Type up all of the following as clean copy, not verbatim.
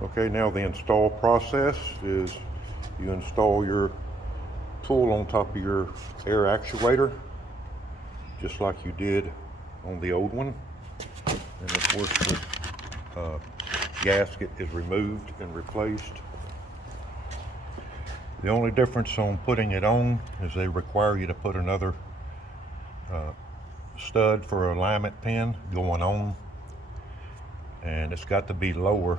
Okay, now the install process is you install your tool on top of your air actuator, just like you did on the old one. And of course the gasket is removed and replaced. The only difference on putting it on is they require you to put another stud for alignment pin going on, and it's got to be lower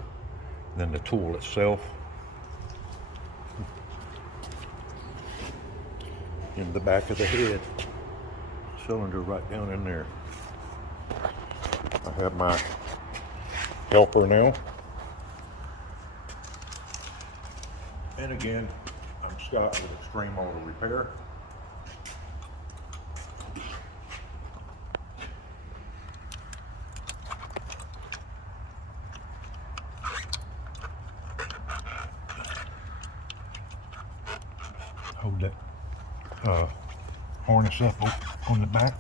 than the tool itself. In the back of the head, cylinder right down in there. I have my helper now. And again, I'm Scott with Xtreme Auto Repair. Hold that harness up on the back.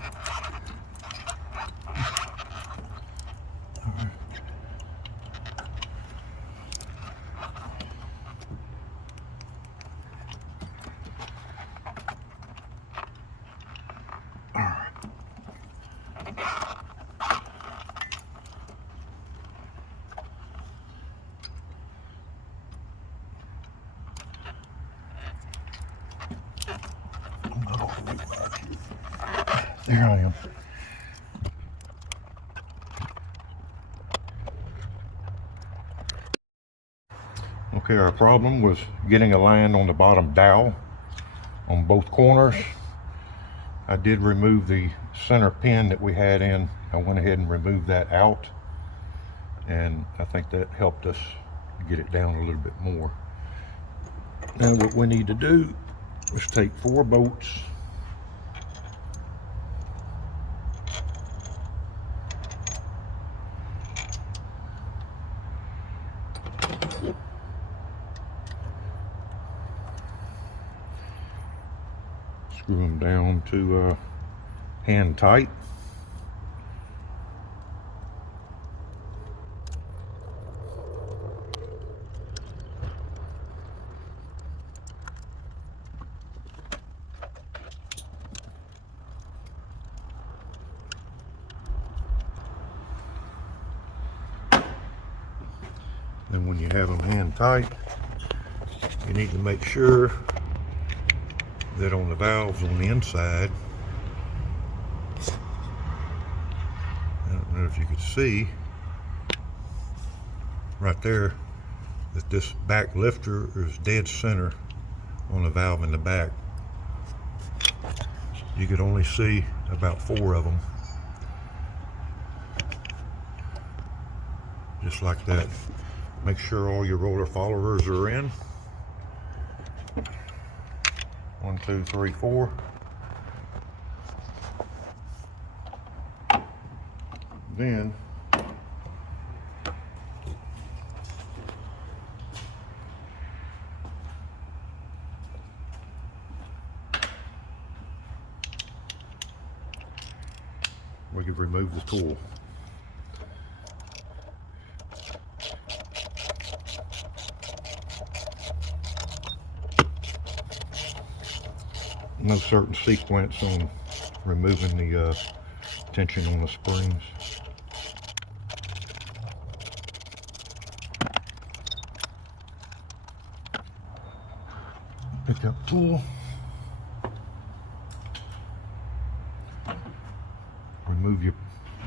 There I am. Okay, our problem was getting a line on the bottom dowel on both corners. I did remove the center pin that we had in. I went ahead and removed that out, and I think that helped us get it down a little bit more. Now what we need to do is take 4 bolts, screw them down to hand tight. And when you have them hand tight, you need to make sure that on the valves on the inside, I don't know if you could see right there, that this back lifter is dead center on the valve in the back. You could only see about 4 of them, just like that. Make sure all your roller followers are in. 1, 2, 3, 4. Then we can remove the tool. No certain sequence on removing the tension on the springs. Pick up tool. Remove your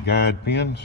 guide pins.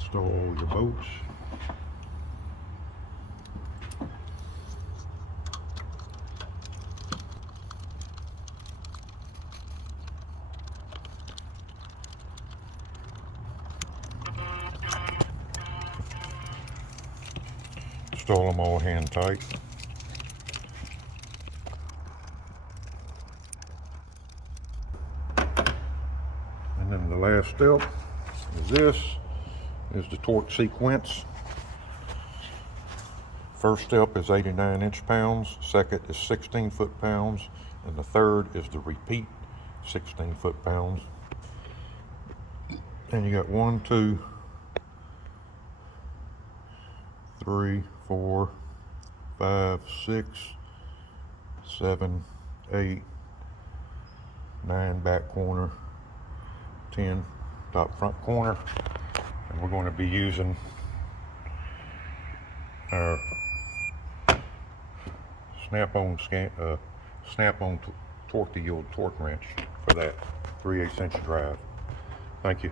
Install all your bolts. install them all hand tight. And then the last step is this, is the torque sequence. First step is 89 inch-pounds, second is 16 foot-pounds, and the third is the repeat 16 foot-pounds. And you got 1, 2, 3, 4, 5, 6, 7, 8, 9 back corner, 10 top front corner, and we're going to be using our snap-on torque to yield torque wrench for that 3/8 inch drive. Thank you.